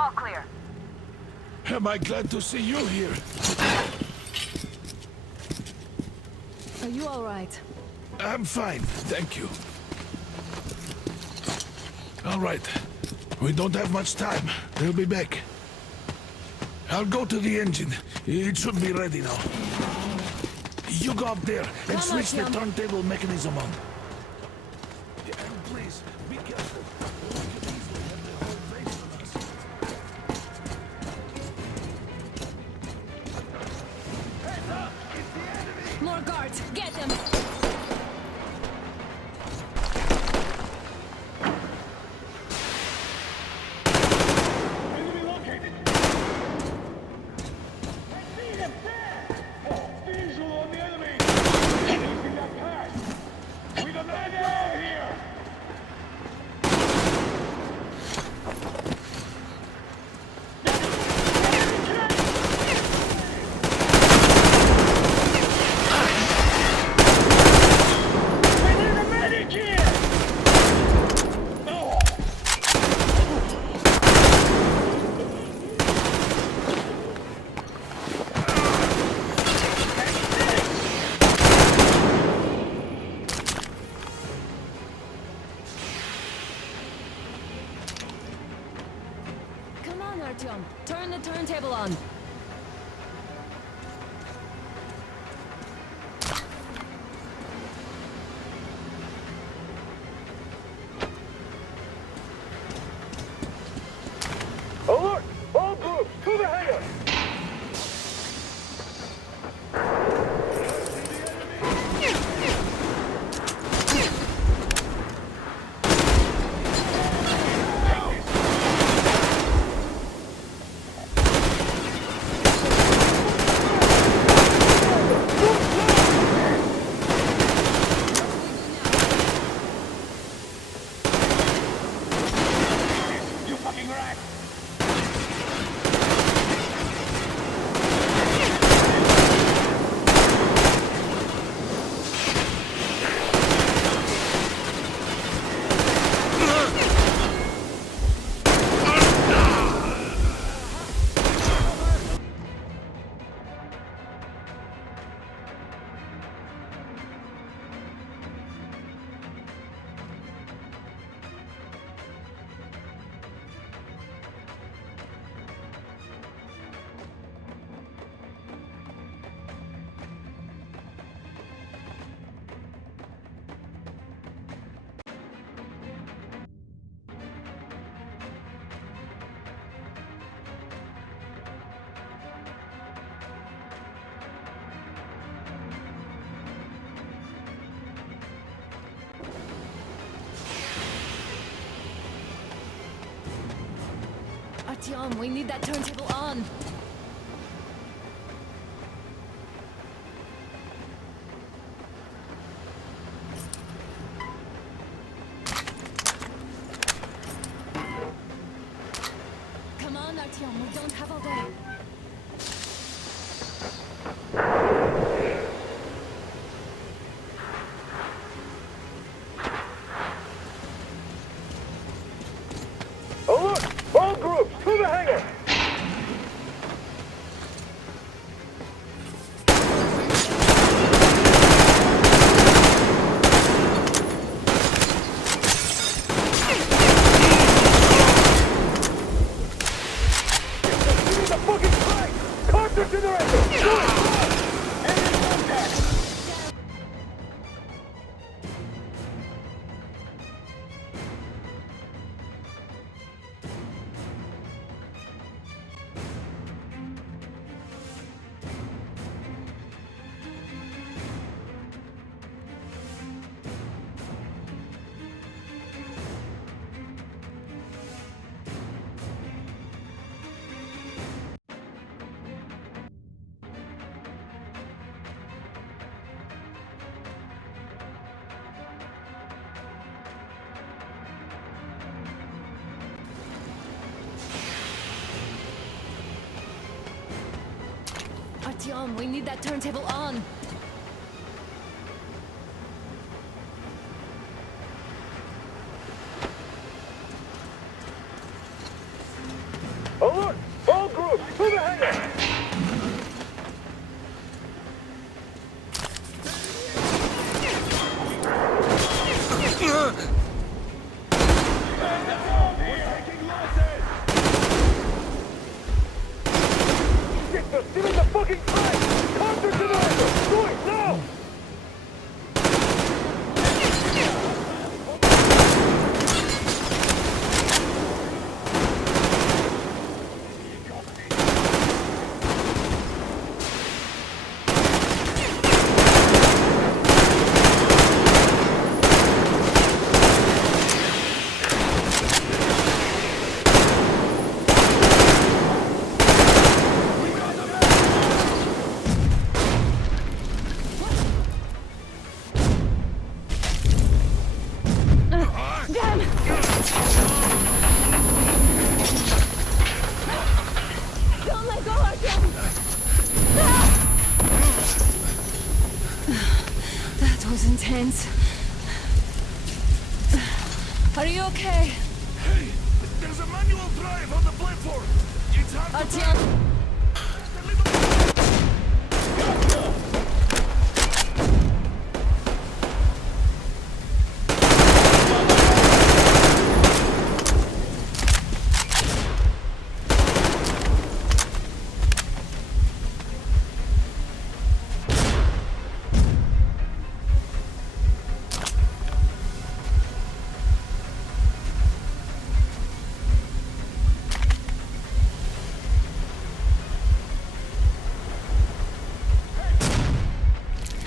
All clear. Am I glad to see you here? Are you all right? I'm fine, thank you. All right. We don't have much time. They'll be back. I'll go to the engine. It should be ready now. You go up there and Come switch the on, Tim. turntable mechanism on. Yeah, and please, be careful. We could easily have the whole base on us. Heads up! It's the enemy! More guards! Get them! Enemy located! I see him there! Oh, visual on the enemy! Using that pass! We got man down here! We need a medic here! Oh! Come on, Artyom. Turn the turntable on. Alert! All groups, to the hangar! You fucking rat! Artyom, we need that turntable on. Come on, Artyom, we don't have all day. Alert! All groups, to the hangar! The fucking strike! Cartridge generator! Do it! Enemy contact! Artyom, we need that turntable on. foot! All groups, to the hangar! Get in the fucking track! Contact to the hangar! Do it, now! Damn! Don't let go, Artyom! That was intense. Are you okay? Hey, there's a manual drive on the platform. It's hard to Artyom!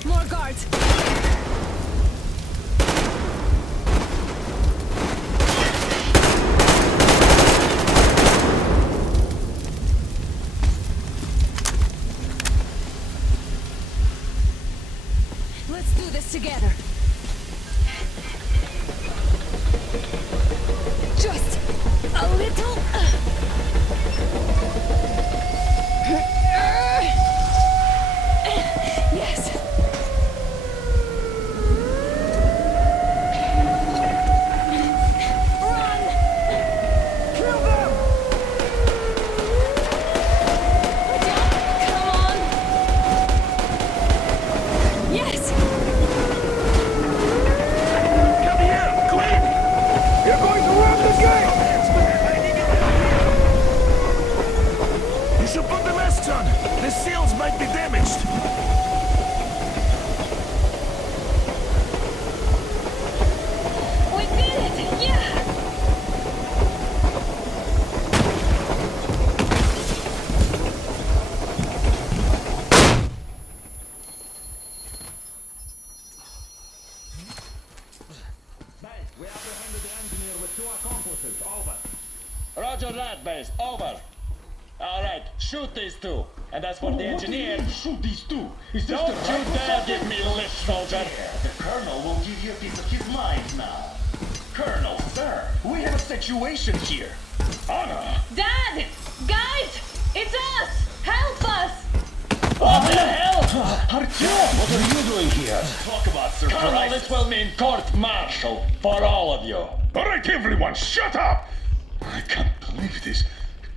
More guards! Let's do this together. Just a little. Yes. Run! Kill them! Come on! Yes! Come here, quick! You're going to run the gate! You should put the masks on. The seals might be damaged. We did it! Yeah! We apprehended the engineer with 2 accomplices. Over. Roger that, base. Over. All right, shoot these 2. And as for the engineer, Shoot these 2. Is this don't the you right dare give me lip, soldier. The Colonel will give you a piece of his mind now. Colonel, sir, we have a situation here. Anna! Dad! Guys! It's us! Help us! What the hell? Artyom, what are you doing here? Talk about Colonel, surprise. this will mean court-martial for all of you. All right, everyone, shut up! I can't believe this.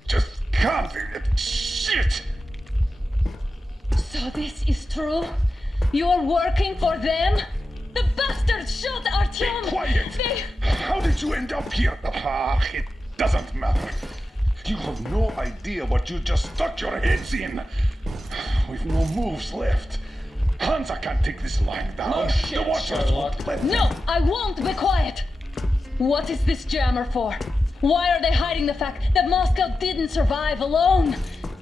Just can't. Shit! So this is true? You're working for them? The bastards shot Artyom! Quiet! They... How did you end up here? Ah, it doesn't matter. You have no idea what you just stuck your heads in. We've no moves left. Hansa can't take this lying down. No shit, the Watchers Sherlock. won't let No, I won't be quiet! What is this jammer for? Why are they hiding the fact that Moscow didn't survive alone?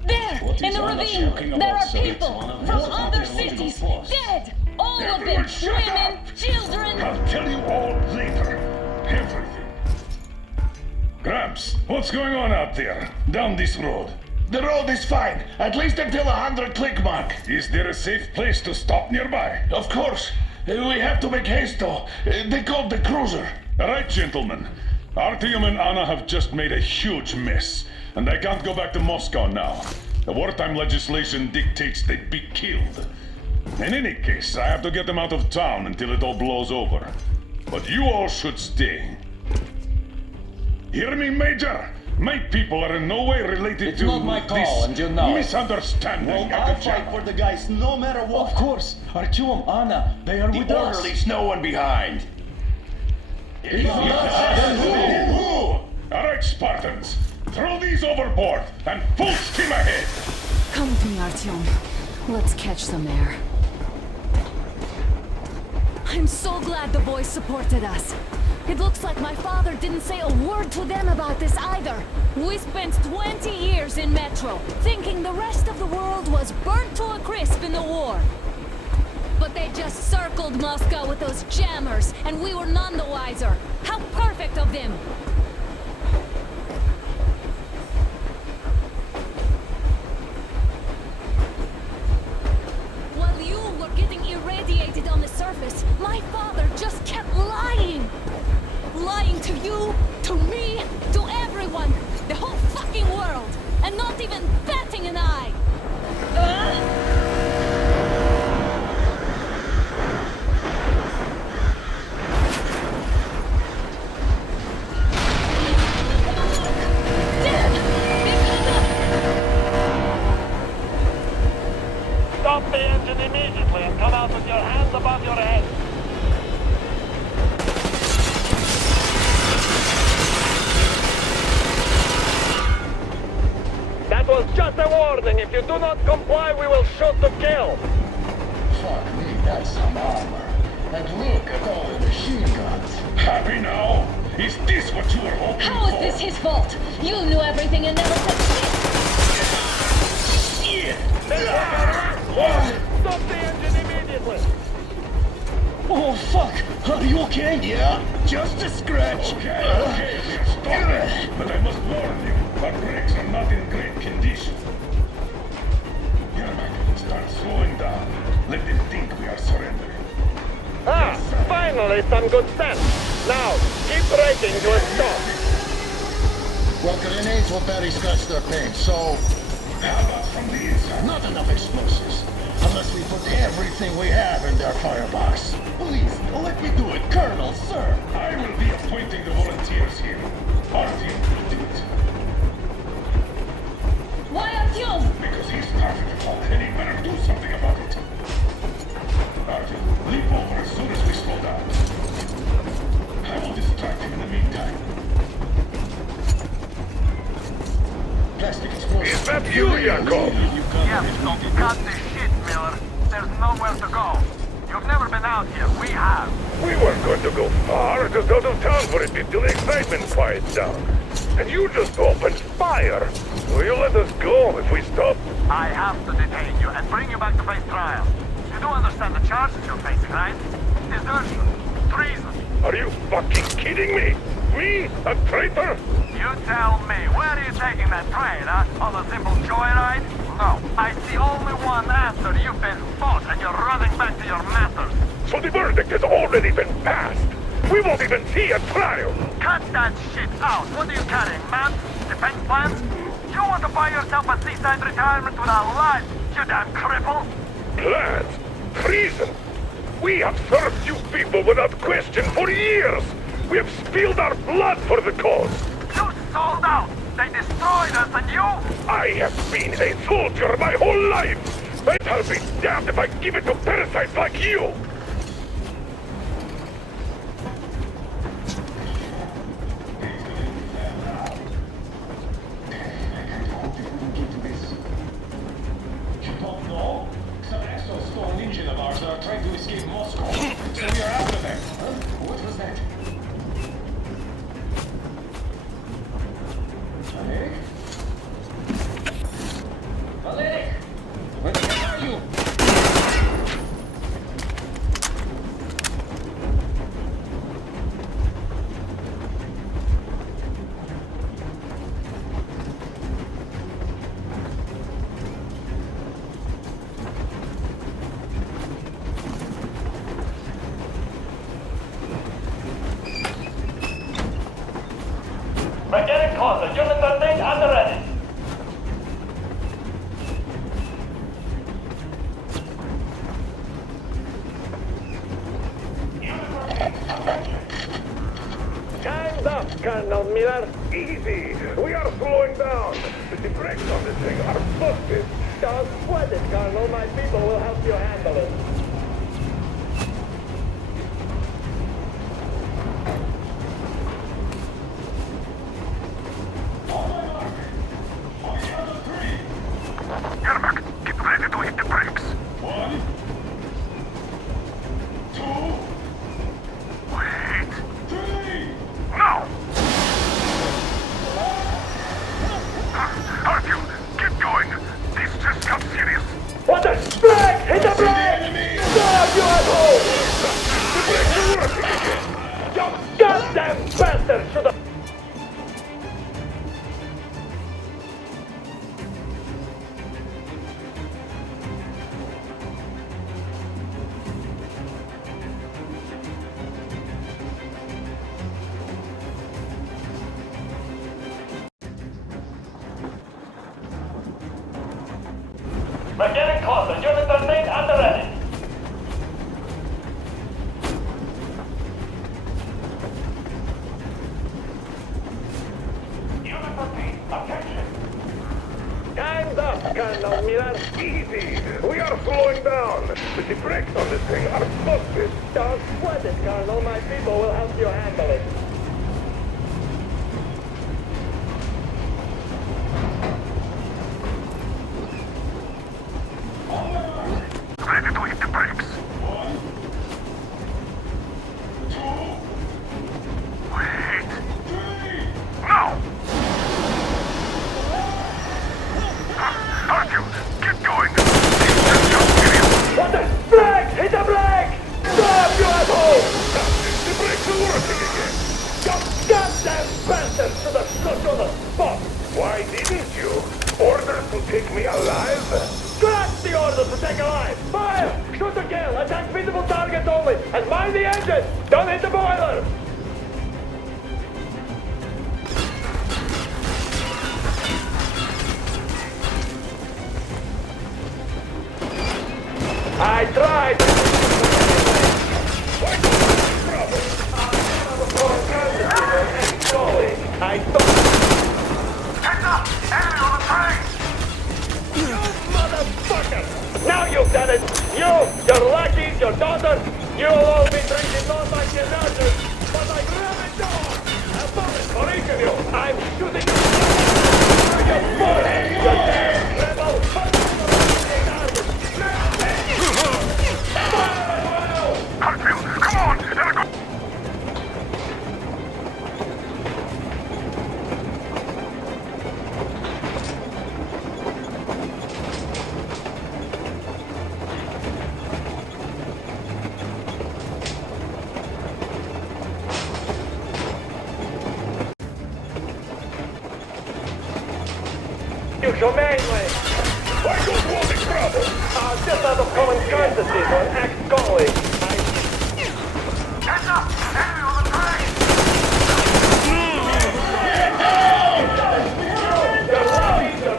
There, What in is the Anna ravine, talking there about, are sir? It's people one of from those other archaeological cities, posts. dead! All of Everyone them, shut women, up! children! I'll tell you all later. Everything. Gramps, what's going on out there? Down this road. The road is fine, at least until 100 click mark. Is there a safe place to stop nearby? Of course. We have to make haste though. They called the cruiser. All right, gentlemen. Artyom and Anna have just made a huge mess, and they can't go back to Moscow now. The wartime legislation dictates they be killed. In any case, I have to get them out of town until it all blows over. But you all should stay. Hear me, Major? My people are in no way related It's to not my call, this and you know it. misunderstanding. Well, of I'll the fight Jammer. for the guys no matter what. Of course. Artyom, Anna, they are with us. Leaves no one behind. All right, Spartans, throw these overboard and full steam ahead. Come with me, Artyom. Let's catch some air. I'm so glad the boys supported us. It looks like my father didn't say a word to them about this either. We spent 20 years in Metro, thinking the rest of the world was burnt to a crisp in the war. But they just circled Moscow with those jammers, and we were none the wiser. How perfect of them! While you were getting irradiated on the surface, my father just kept lying! Lying to you, to me, to everyone! The whole fucking world! And not even batting an eye! Stop the engine immediately and come out with your hands above your head. That was just a warning. If you do not comply, we will shoot to kill. Fuck me, that's some armor. And look at all the machine guns. Happy now? Is this what you were hoping How for? is this his fault? You knew everything and never said shit! Stop the engine immediately. Oh, fuck! Are you okay? Yeah, just a scratch. Okay, stop it. But I must warn you, our brakes are not in great condition. Yermak, start slowing down. Let them think we are surrendering. Ah, finally some good sense. Now, keep braking to a stop. Well, grenades will barely scratch their paint, so How about from the inside? not enough explosives. Unless we put everything we have in their firebox. Please, let me do it, Colonel, sir. I will be appointing the volunteers here. Artyom will do it. Why Artyom? Because he started it all, and he better do something about it. Artyom, leap over as soon as we slow down. I will distract him in the meantime. Plastic explosives. Is that you, Yakov? Yes, so cut the shit, Miller. There's nowhere to go. You've never been out here. We have. We weren't going to go far, just out of town for a bit till the excitement quiets down. And you just opened fire. Will you let us go if we stop? I have to detain you and bring you back to face trial. You do understand the charges you're facing, right? Desertion, treason. Are you fucking kidding me? Me? A traitor? You tell me, where are you taking that train, huh? On a simple joyride? No, I see only one answer. You've been fought and you're running back to your masters. So the verdict has already been passed. We won't even see a trial. Cut that shit out. What are you carrying, maps? Defense plans? You want to buy yourself a seaside retirement without life, you damn cripple? Plans? Treason? We have served you people without question for years. We have spilled our blood for the cause. You sold out. They destroyed us and you... I have been a soldier my whole life. And I'll be damned if I give it to parasites like you. You don't know? Some assholes stole an engine of ours and are trying to escape Moscow. So we are after them. Huh? What was that? Valerik? Valerik! Where the hell are you? We're getting closer. Unit 13 at the ready. Time's up, Colonel Miller. Easy. We are brakes on this thing are busted. Don't sweat it, Colonel. My people will help you handle it. Yermak, get ready to hit the brakes. 1, 2, Wait. 3. Now! Artyom, get going. This just got serious. What the flag? Hit the brake! Enemy! Stop, you asshole! The brakes are working again. You goddamn bastard! Should have... We're getting closer. Unit 13 at the ready. Unit 13, attention. Time's up, Colonel Miller. Easy. We are slowing down. But the brakes on this thing are busted. Don't sweat it, Colonel. My people will help you handle it. Ready to hit the brakes. 1, 2, Wait. 3. Now! Artyom, get going. This just got serious. What the flag? Hit the brake! Stop, you asshole! The brakes are working again. You goddamn bastard! Should have shot you on the spot! Why didn't you? Orders to take me alive? Scratch the orders to take a line! Fire! Shoot to kill! Attack visible targets only! And mind the engine! Don't hit the boiler! I tried! I thought... Heads up! Enemy on the train! You motherfucker! Now you've done it! You, your lackeys, your daughter, you'll all be drinking not like your nurses, but like rabid dogs! A bullet for each of you! I'm shooting you through your forehead, you damn rebel! Artyom, come on! They're go- Use your main way! Why don't want in trouble? Just out of common courtesy to an ex-colleague, Heads up! Enemy on the train! your lackeys, your...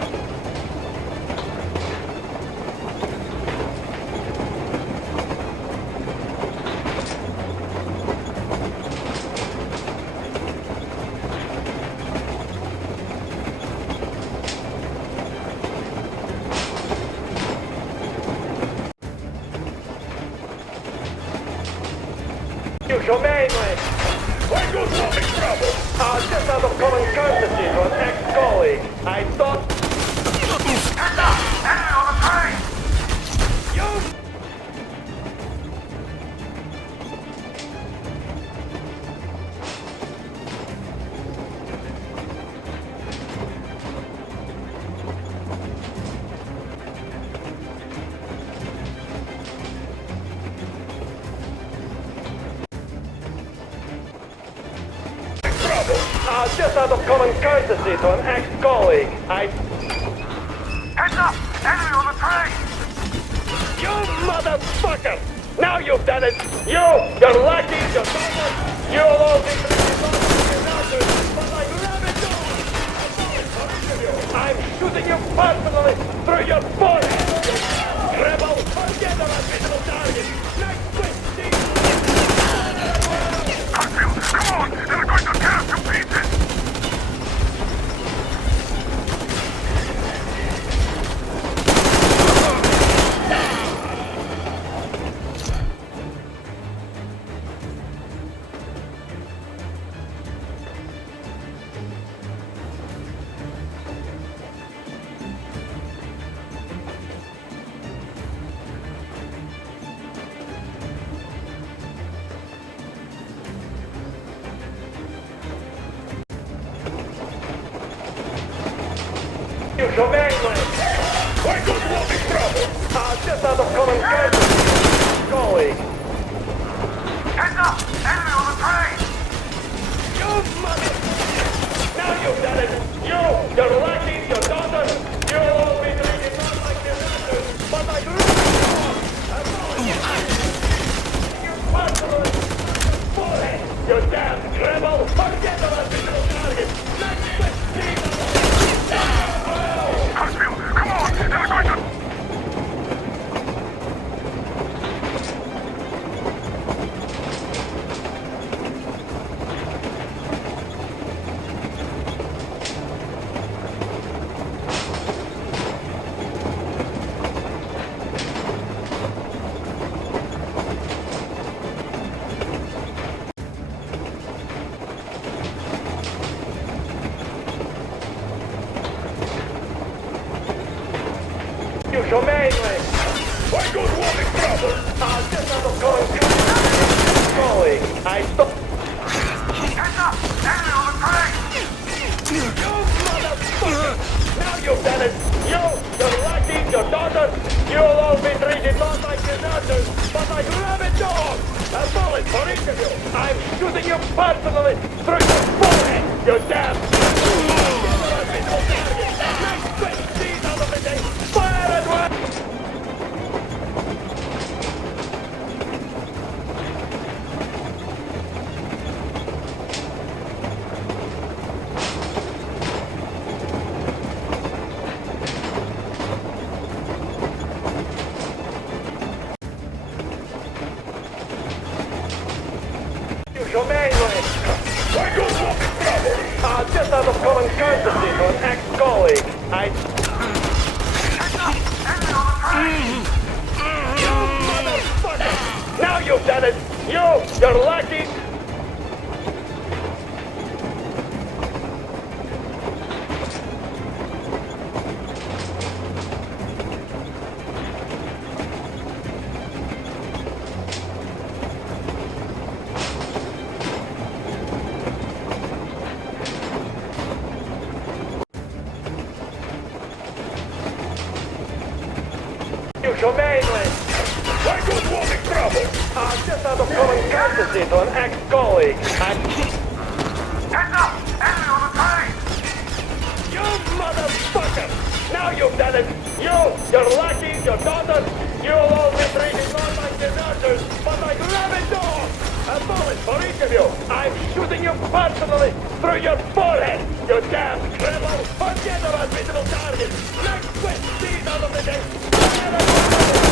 Use your main way! Why don't want in trouble? Just out of common courtesy to an ex-colleague, I thought... Heads up! Enemy on the train! You... Just out of common courtesy to an ex-colleague, I... Heads up! Enemy on the train! You motherfucker! Now you've done it! You, your lackeys, your daughter, you'll all be drinking not like your nurses, but like rabid dogs! I'm shooting you personally through your forehead! Rebel, forget about visible target! Next quick, Artyom, come on! They're going to tear us to pieces! You shall mangle. Why don't you want me trouble? Just out of common courtesy, colleague. Heads up! Enemy on the train! You mother... Now you've done it. You, your lackeys, your daughters, you'll all be treated not like disasters, but like ruined. You personally, forehead, you damn rebel. Forget about the little target. Next 15. Hartsfield, come on! They're going to... You shall mangle. Why don't you want me trouble? Just out of common courtesy, colleague. I stop... Heads up! Enemy on the train! You motherfucker! Now you've done it! You, your lackeys, your daughters, you'll all be treated not like disasters, but like rabid dogs! A bullet for each of you! I'm shooting you personally through your forehead, you damn... Next 15 out of the day, fire at once! You shall mangle it! Why don't you want me trouble? Just out of common courtesy to an ex-colleague, I... You motherfucker! Now you've done it! You, your lackey... You shall mangle it! Why don't you want me trouble? Just out of common courtesy to an ex-colleague, I... Heads up! Enemy on the train! You motherfucker! Now you've done it! You, your lackeys, your daughters, you'll all be treated not like deserters, but like rabid dogs! A bullet for each of you! I'm shooting you personally through your forehead, you damn rebel! Forget about visible targets! Next 15 out of the day!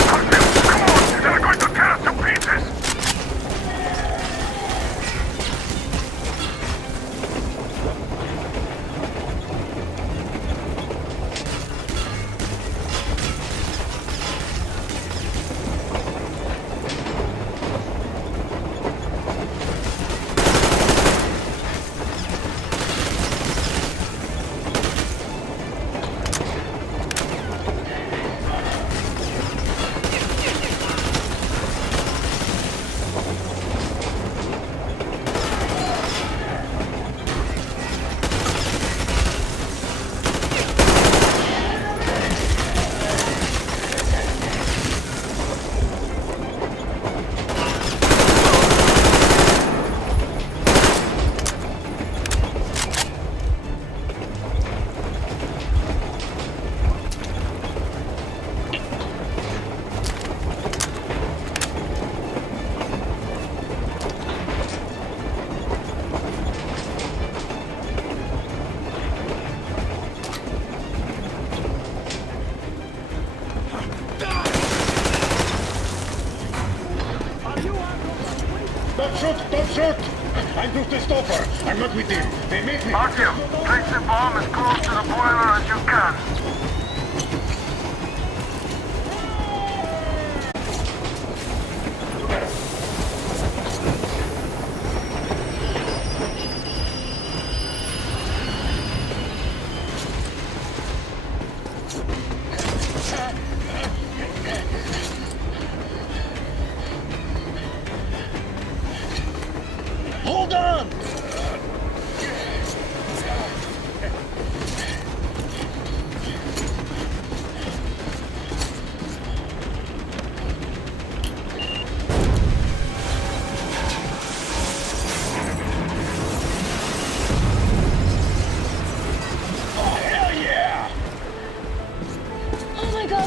Hartsfield, come on! They're going to tear us to pieces! Don't shoot! Don't shoot! I'm Dr. Stoffer. I'm not with him. They made me. Artyom, place the bomb as close to the boiler as you can. Hold on!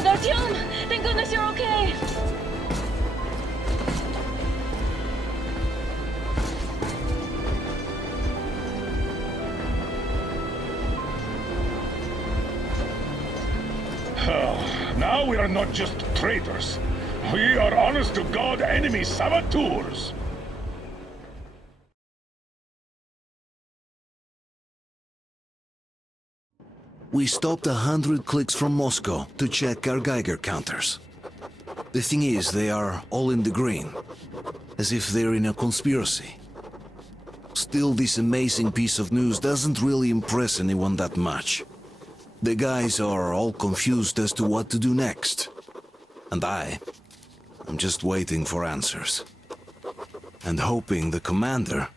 Artyom! Thank goodness you're okay! Now we are not just traitors. We are honest-to-God enemy saboteurs. We stopped 100 clicks from Moscow to check our Geiger counters. The thing is, they are all in the green, as if they're in a conspiracy. Still, this amazing piece of news doesn't really impress anyone that much. The guys are all confused as to what to do next. And I'm just waiting for answers. And hoping the commander,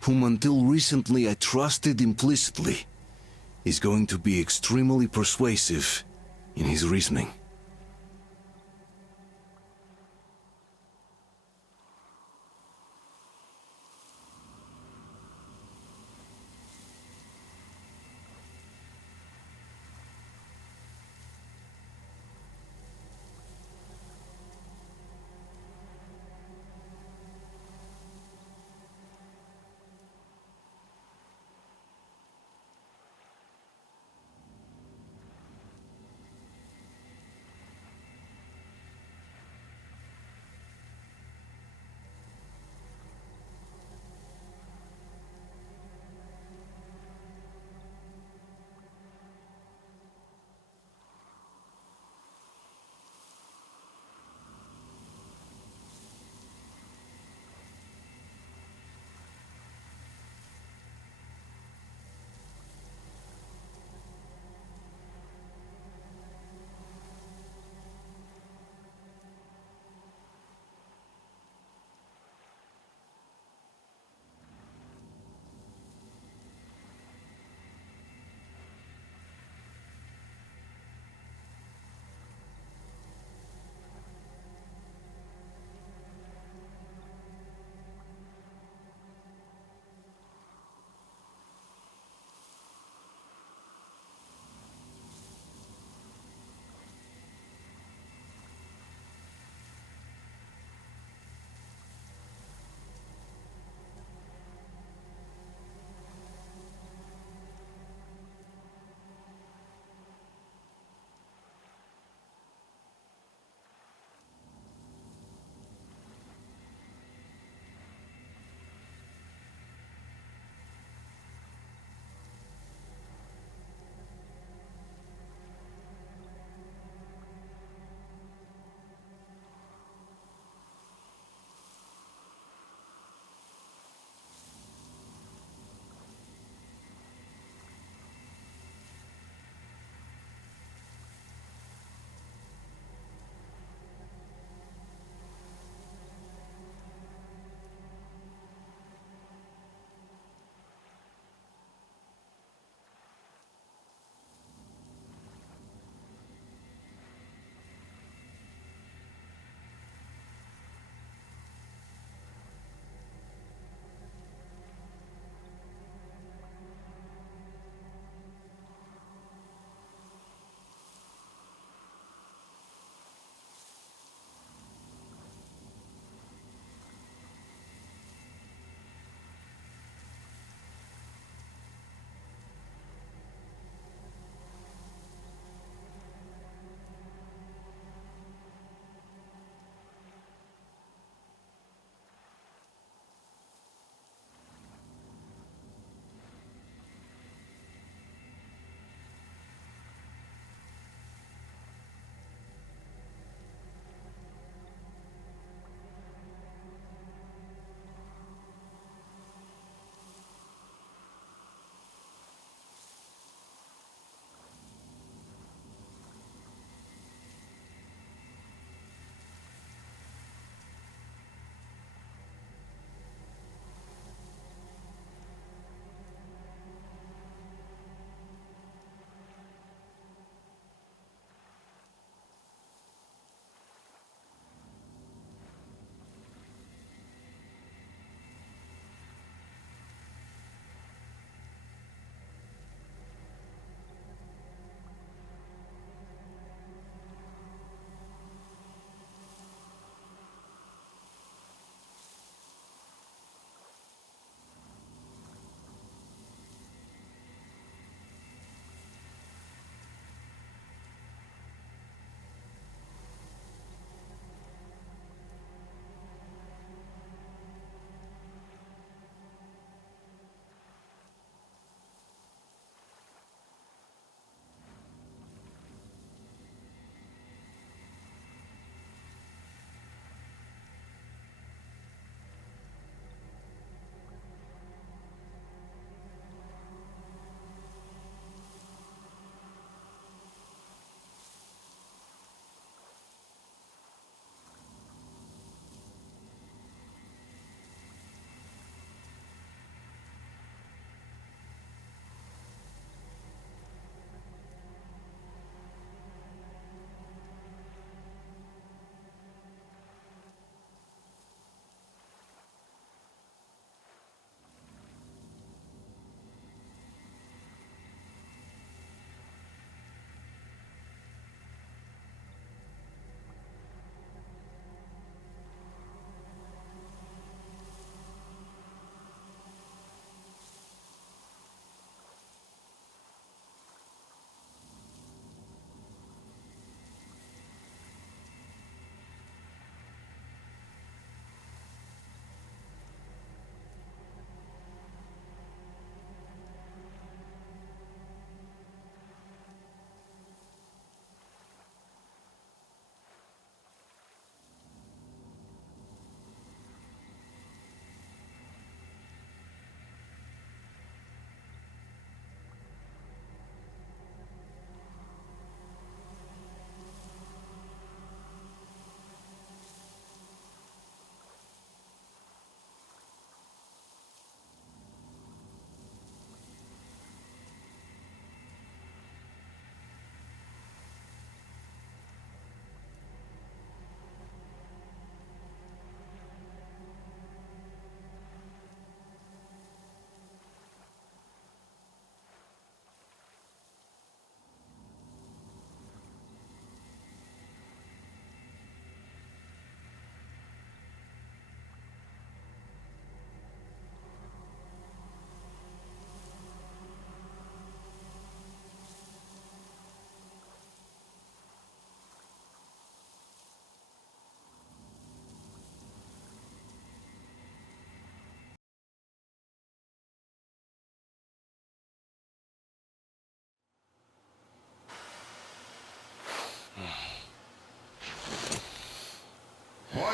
whom until recently I trusted implicitly, is going to be extremely persuasive in his reasoning.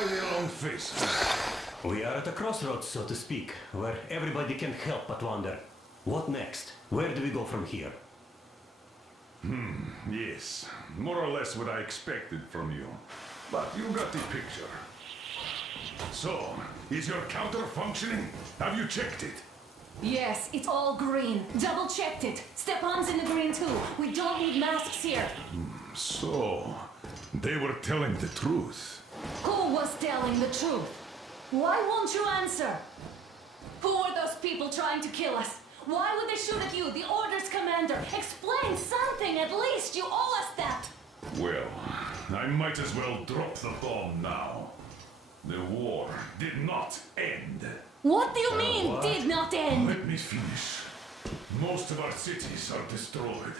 by their own faces. We are at a crossroads, so to speak, where everybody can't help but wonder. What next? Where do we go from here? Yes, more or less what I expected from you. But you got the picture. So, is your counter functioning? Have you checked it? Yes, it's all green. Double checked it. Stepan's in the green too. We don't need masks here. So, they were telling the truth. Who was telling the truth? Why won't you answer? Who were those people trying to kill us? Why would they shoot at you, the Order's commander? Explain something, at least. You owe us that. Well, I might as well drop the bomb now. The war did not end. What do you mean, did not end? Let me finish. Most of our cities are destroyed.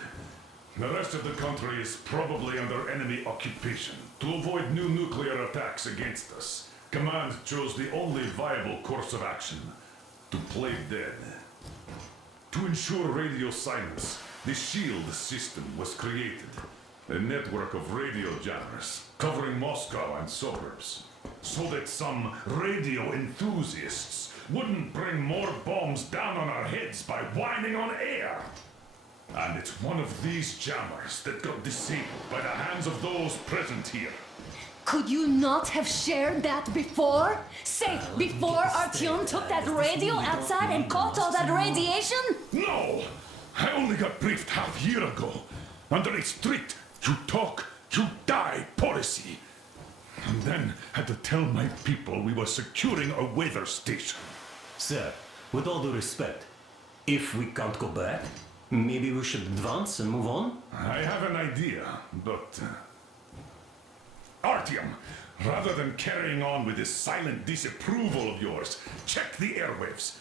The rest of the country is probably under enemy occupation. To avoid new nuclear attacks against us, Command chose the only viable course of action: to play dead. To ensure radio silence, the SHIELD system was created. A network of radio jammers covering Moscow and suburbs. So that some radio enthusiasts wouldn't bring more bombs down on our heads by whining on air. And it's one of these jammers that got disabled by the hands of those present here. Could you not have shared that before? Say, before Artyom took that radio outside and caught all that radiation? No! I only got briefed half year ago. Under a strict you talk, you die policy. And then had to tell my people we were securing a weather station. Sir, with all due respect, if we can't go back, maybe we should advance and move on? I have an idea, but... Artyom, rather than carrying on with this silent disapproval of yours, check the airwaves.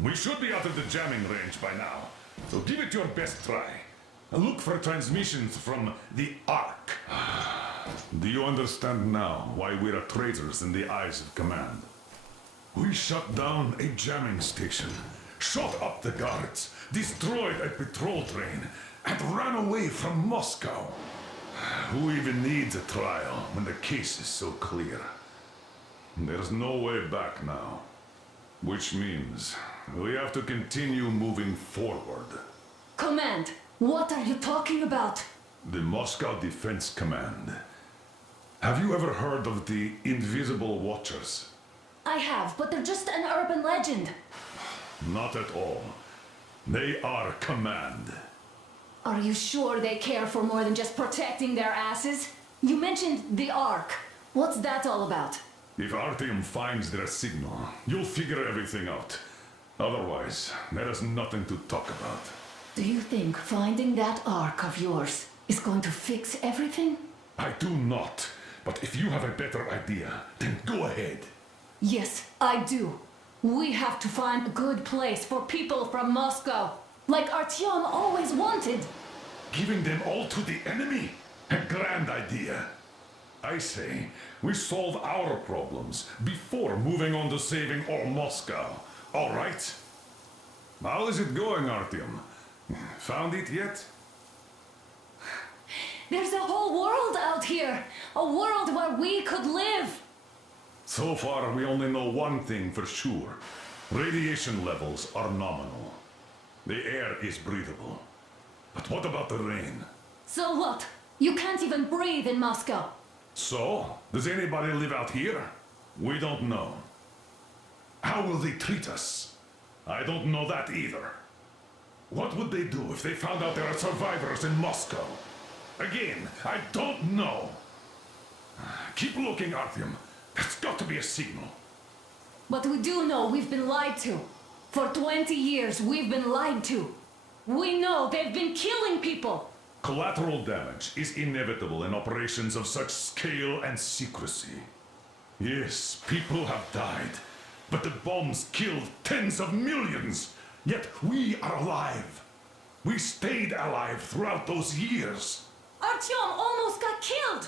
We should be out of the jamming range by now, so give it your best try. Look for transmissions from the Ark. Do you understand now why we're traitors in the eyes of Command? We shut down a jamming station, shot up the guards, destroyed a patrol train, and ran away from Moscow. Who even needs a trial when the case is so clear? There's no way back now. Which means we have to continue moving forward. Command, what are you talking about? The Moscow Defense Command. Have you ever heard of the Invisible Watchers? I have, but they're just an urban legend. Not at all. They are Command. Are you sure they care for more than just protecting their asses? You mentioned the Ark. What's that all about? If Artyom finds their signal, you'll figure everything out. Otherwise, there is nothing to talk about. Do you think finding that Ark of yours is going to fix everything? I do not. But if you have a better idea, then go ahead. Yes, I do. We have to find a good place for people from Moscow, like Artyom always wanted. Giving them all to the enemy? A grand idea. I say, we solve our problems before moving on to saving all Moscow. All right? How is it going, Artyom? Found it yet? There's a whole world out here. A world where we could live. So far, we only know one thing for sure. Radiation levels are nominal. The air is breathable. But what about the rain? So what? You can't even breathe in Moscow. So, does anybody live out here? We don't know. How will they treat us? I don't know that either. What would they do if they found out there are survivors in Moscow? Again, I don't know. Keep looking, Artyom. There's got to be a signal. But we do know we've been lied to. For 20 years, we've been lied to. We know they've been killing people. Collateral damage is inevitable in operations of such scale and secrecy. Yes, people have died, but the bombs killed tens of millions. Yet we are alive. We stayed alive throughout those years. Artyom almost got killed.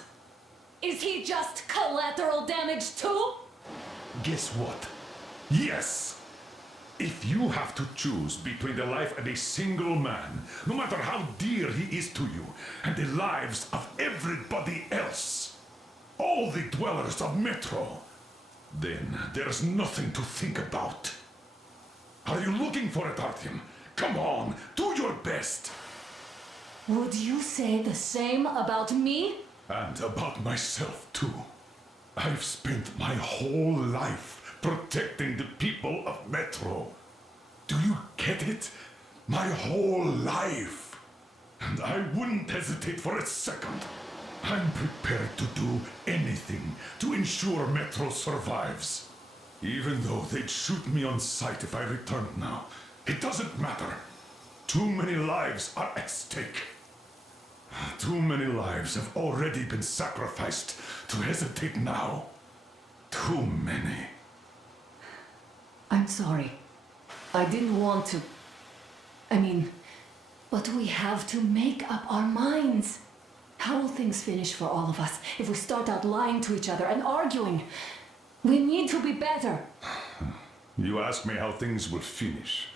Is he just collateral damage too? Guess what? Yes! If you have to choose between the life of a single man, no matter how dear he is to you, and the lives of everybody else, all the dwellers of Metro, Then there's nothing to think about. Are you looking for it, Artyom? Come on, do your best. Would you say the same about me? And about myself, too. I've spent my whole life protecting the people of Metro. Do you get it? My whole life. And I wouldn't hesitate for a second. I'm prepared to do anything to ensure Metro survives. Even though they'd shoot me on sight if I returned now. It doesn't matter. Too many lives are at stake. Too many lives have already been sacrificed to hesitate now. Too many. I'm sorry. I didn't want to. But we have to make up our minds. How will things finish for all of us if we start out lying to each other and arguing? We need to be better. You ask me how things will finish.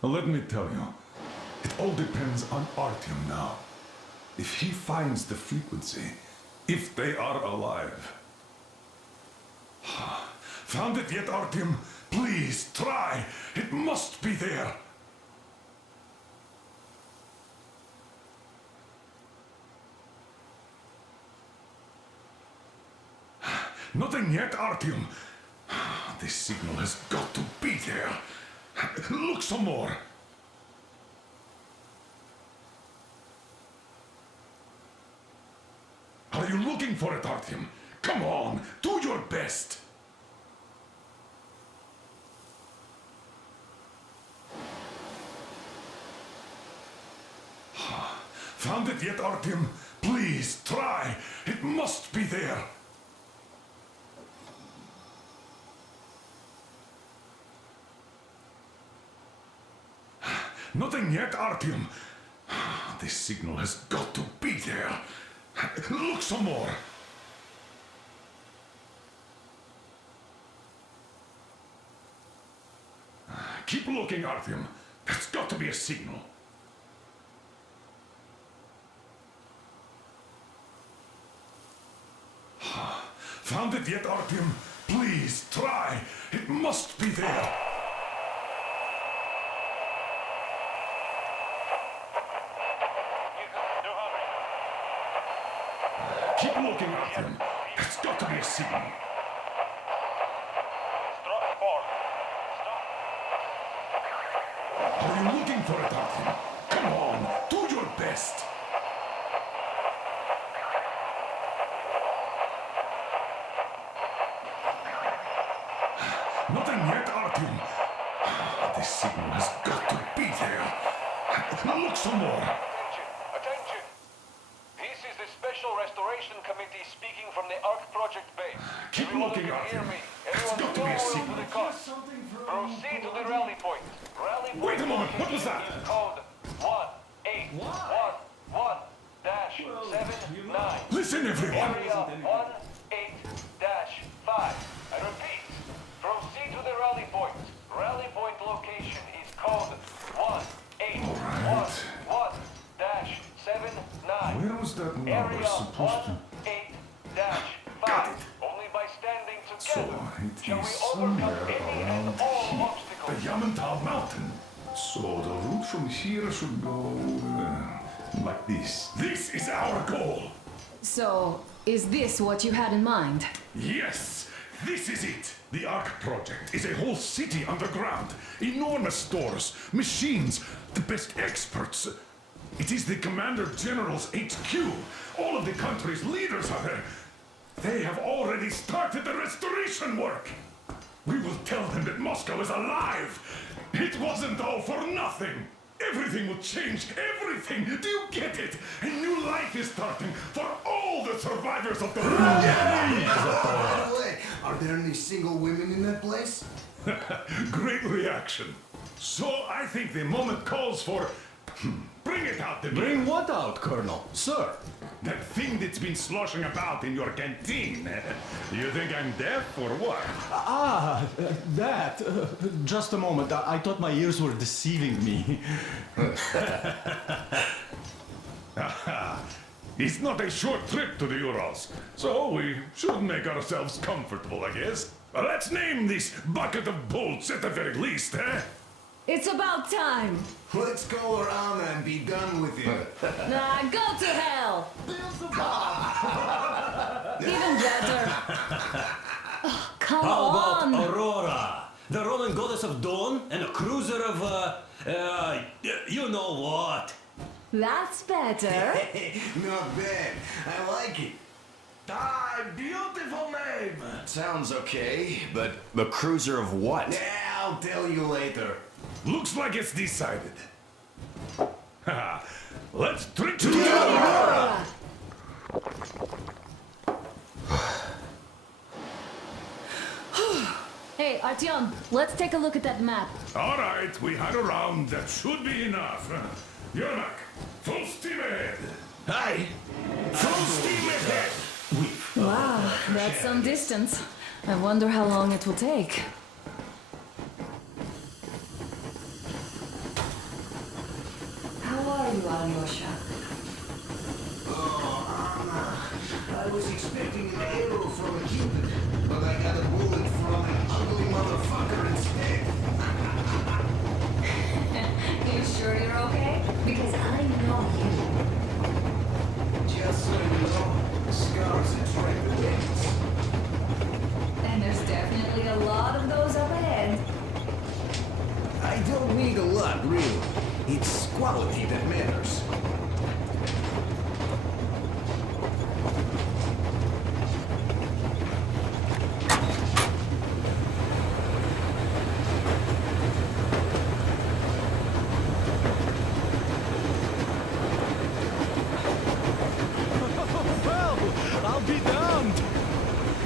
Well, let me tell you, it all depends on Artyom now. If he finds the frequency, if they are alive. Found it yet, Artyom? Please, try. It must be there. Nothing yet, Artyom. This signal has got to be there. Look some more. Are you looking for it, Artyom? Come on, do your best. Found it yet, Artyom? Please, try. It must be there. Nothing yet, Artyom. This signal has got to be there. Look some more. Keep looking, Artyom. There's got to be a signal. Found it yet, Artyom? Please, try. It must be there. Keep looking, Artyom. There's got to be a signal. Are you looking for it, Artyom? Come on, do your best. Nothing yet, Artyom. This signal has got to be there. Look some more. Attention! This is the Special Restoration Committee speaking from the Ark Project base. Keep Everyone looking, can hear Artyom. me. There's got to be a Everyone signal. to the cause. Proceed to the rally point. Rally point Wait a moment, what was that? is code 1811-79. Listen, everyone. Area 18-5. I repeat, proceed to the rally point. Rally point location is code 1811-79. Where was that number Area supposed to... 18-5. Got it. Only by standing So together it shall is we overcome somewhere any around and all here. obstacles. The Yamantau Mountain. So the route from here should go like this. This is our goal. So, is this what you had in mind? Yes, this is it. The Ark Project is a whole city underground. Enormous stores, machines, the best experts. It is the Commander General's HQ. All of the country's leaders are there. They have already started the restoration work. We will tell them that Moscow is alive. It wasn't all for nothing. Everything will change. Everything. Do you get it? A new life is starting for all the survivors of the By the way, are there any single women in that place? Great reaction. So I think the moment calls for... Bring it out, Demir. Bring what out, Colonel? Sir? That thing that's been sloshing about in your canteen. You think I'm deaf or what? That. Just a moment. I thought my ears were deceiving me. It's not a short trip to the Urals, so we should make ourselves comfortable, I guess. Let's name this bucket of bolts at the very least, eh? It's about time. Let's call her Anna and be done with it. Nah, go to hell. Even better. Oh, come How about on. Aurora? The Roman goddess of dawn and a cruiser of, you know what? That's better. Not bad. I like it. Ah, beautiful name. Sounds okay, but the cruiser of what? Yeah, I'll tell you later. Looks like it's decided. Haha. Let's drink to the Aurora! Hey, Artyom, let's take a look at that map. All right, we had a round. That should be enough. Yermak, full steam ahead. Hi. Full steam ahead. Wow, that's some distance. I wonder how long it will take. How are you, Alyosha? I was expecting an arrow from a Cupid, but I got a bullet from an ugly motherfucker instead. You sure you're okay? Because I know you. Just so you know, the scars attract the winds. And there's definitely a lot of those up ahead. I don't need a lot, really. It's quality that matters.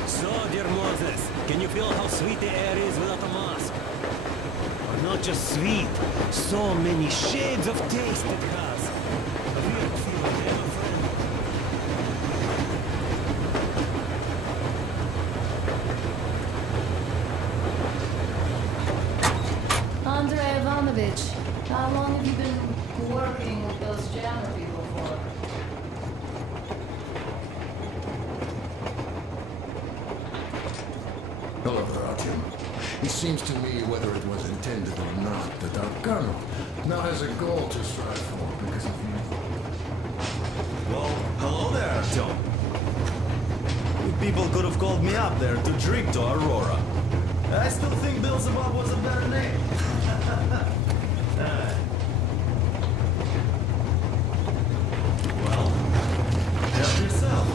So, dear Moses, can you feel how sweet the air is without a mask? Or not just sweet, so many shades of taste it has. Have you ever feel like that, my friend? Andrei Ivanovich, how long have you been working with those jammer people for? Hello there, Artyom. It seems to me, whether it was intended or not, that our colonel now has a goal to strive for because of you. Well, hello there, Artyom. You people could have called me up there to drink to Aurora. I still think Beelzebub was a better name. Well, help yourself.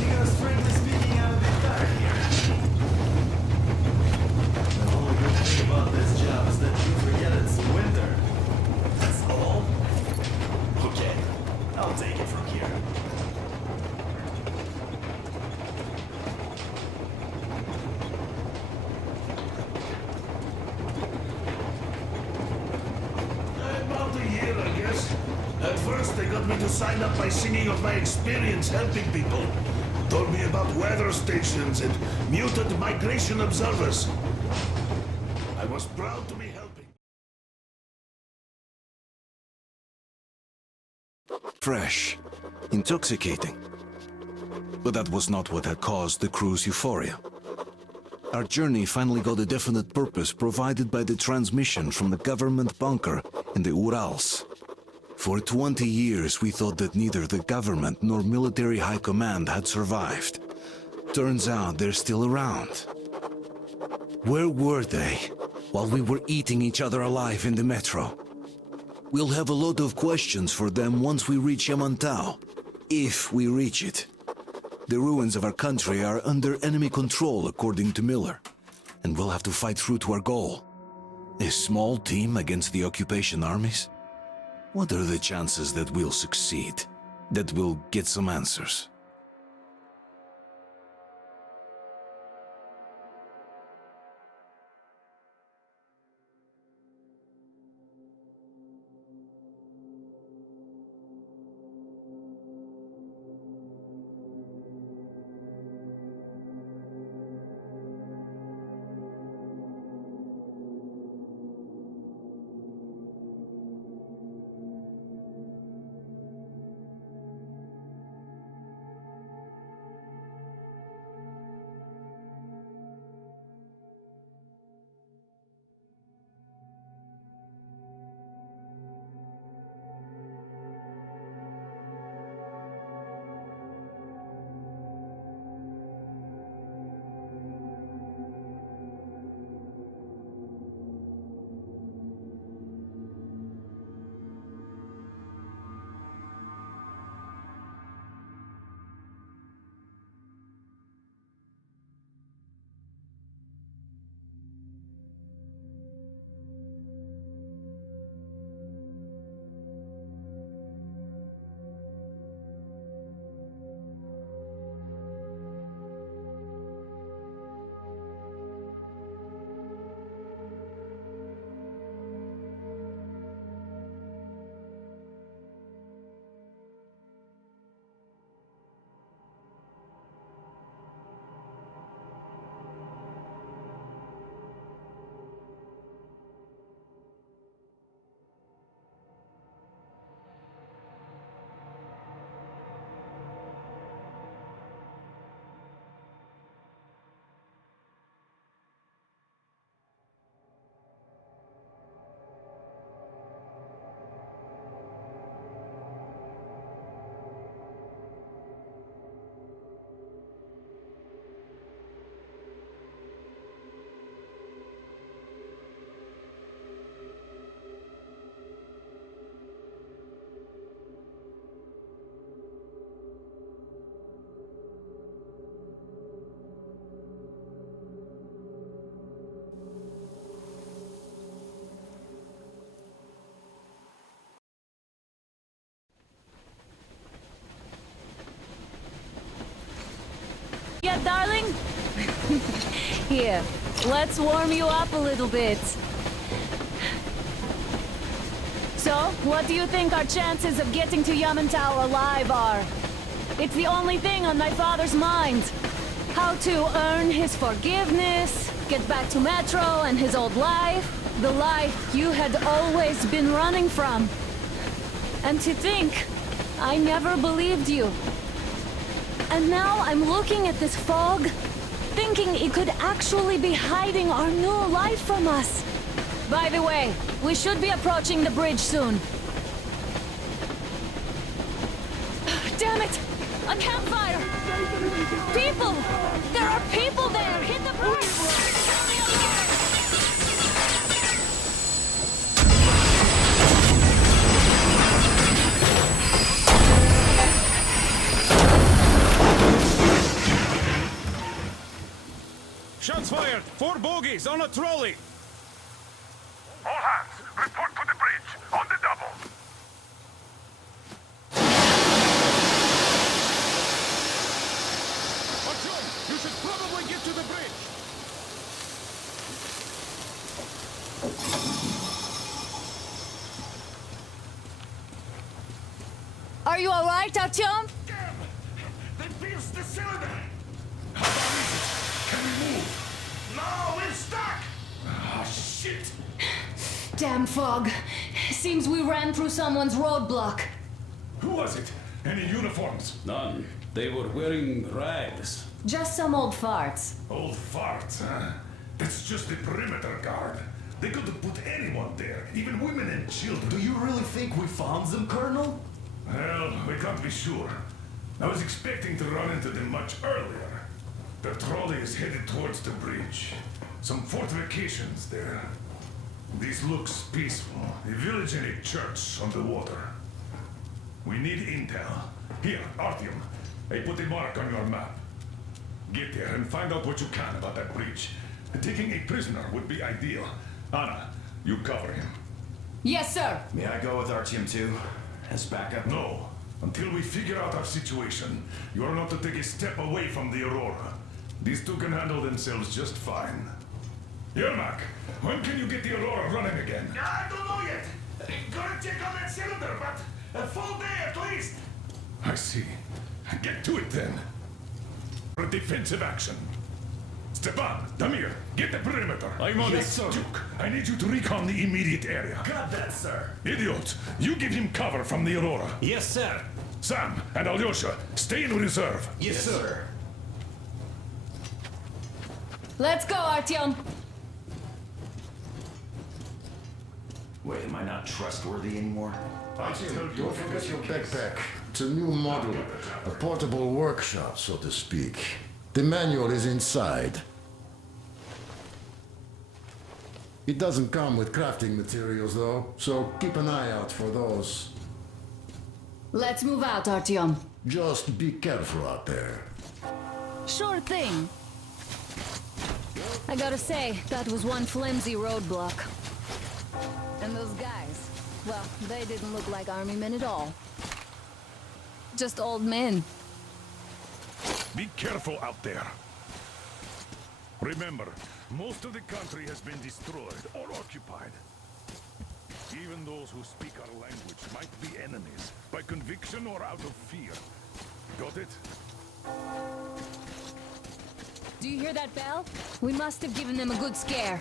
You guys, frankly speaking, I'm a bit tired here. The only good thing about this job is that you forget it's winter. That's all. Okay, I'll take it from here. About a year, I guess. At first, they got me to sign up by singing of my experience helping people. Told me about weather stations and mutant migration observers. I was proud to be helping. Fresh, intoxicating. But that was not what had caused the crew's euphoria. Our journey finally got a definite purpose provided by the transmission from the government bunker in the Urals. For 20 years, we thought that neither the government nor military high command had survived. Turns out they're still around. Where were they while we were eating each other alive in the metro? We'll have a lot of questions for them once we reach Yamantau, if we reach it. The ruins of our country are under enemy control, according to Miller, and we'll have to fight through to our goal. A small team against the occupation armies? What are the chances that we'll succeed? That we'll get some answers? darling? Here, let's warm you up a little bit. So, what do you think our chances of getting to Yamantau alive are? It's the only thing on my father's mind. How to earn his forgiveness, get back to Metro and his old life. The life you had always been running from. And to think, I never believed you. And now I'm looking at this fog, thinking it could actually be hiding our new life from us. By the way, we should be approaching the bridge soon. Damn it! A campfire! People! There are people there! Hit the brakes! Shots fired! 4 bogies on a trolley! All hands, report to the bridge, on the double. Artyom, you should probably get to the bridge! Are you alright, Artyom? Damn! They pierced the cylinder! How far is it? Can we move? No, we're stuck! Ah, shit! Damn fog. Seems we ran through someone's roadblock. Who was it? Any uniforms? None. They were wearing rags. Just some old farts. Old farts, huh? That's just the perimeter guard. They could have put anyone there, even women and children. Do you really think we found them, Colonel? Well, we can't be sure. I was expecting to run into them much earlier. The trolley is headed towards the bridge. Some fortifications there. This looks peaceful. A village and a church on the water. We need intel. Here, Artyom. I put a mark on your map. Get there and find out what you can about that bridge. Taking a prisoner would be ideal. Anna, you cover him. Yes, sir. May I go with Artyom too? As backup? No. Until we figure out our situation, you are not to take a step away from the Aurora. These two can handle themselves just fine. Yermak, when can you get the Aurora running again? I don't know yet. Gotta check on that cylinder, but a full day at least. I see. Get to it then. For defensive action. Stepan, Damir, get the perimeter. I'm on Yes, it. sir. Duke, I need you to recon the immediate area. Got that, sir. Idiot, you give him cover from the Aurora. Yes, sir. Sam and Alyosha, stay in reserve. Yes, sir. Let's go, Artyom. Wait, am I not trustworthy anymore? Don't forget your backpack. It's a new model. A portable workshop, so to speak. The manual is inside. It doesn't come with crafting materials, though, so keep an eye out for those. Let's move out, Artyom. Just be careful out there. Sure thing. I gotta say, that was one flimsy roadblock. And those guys, well, they didn't look like army men at all. Just old men. Be careful out there. Remember, most of the country has been destroyed or occupied. Even those who speak our language might be enemies, by conviction or out of fear. Got it? Do you hear that bell? We must have given them a good scare.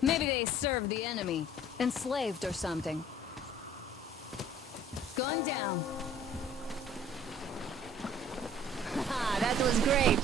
Maybe they served the enemy, enslaved or something. Going down. Haha, that was great.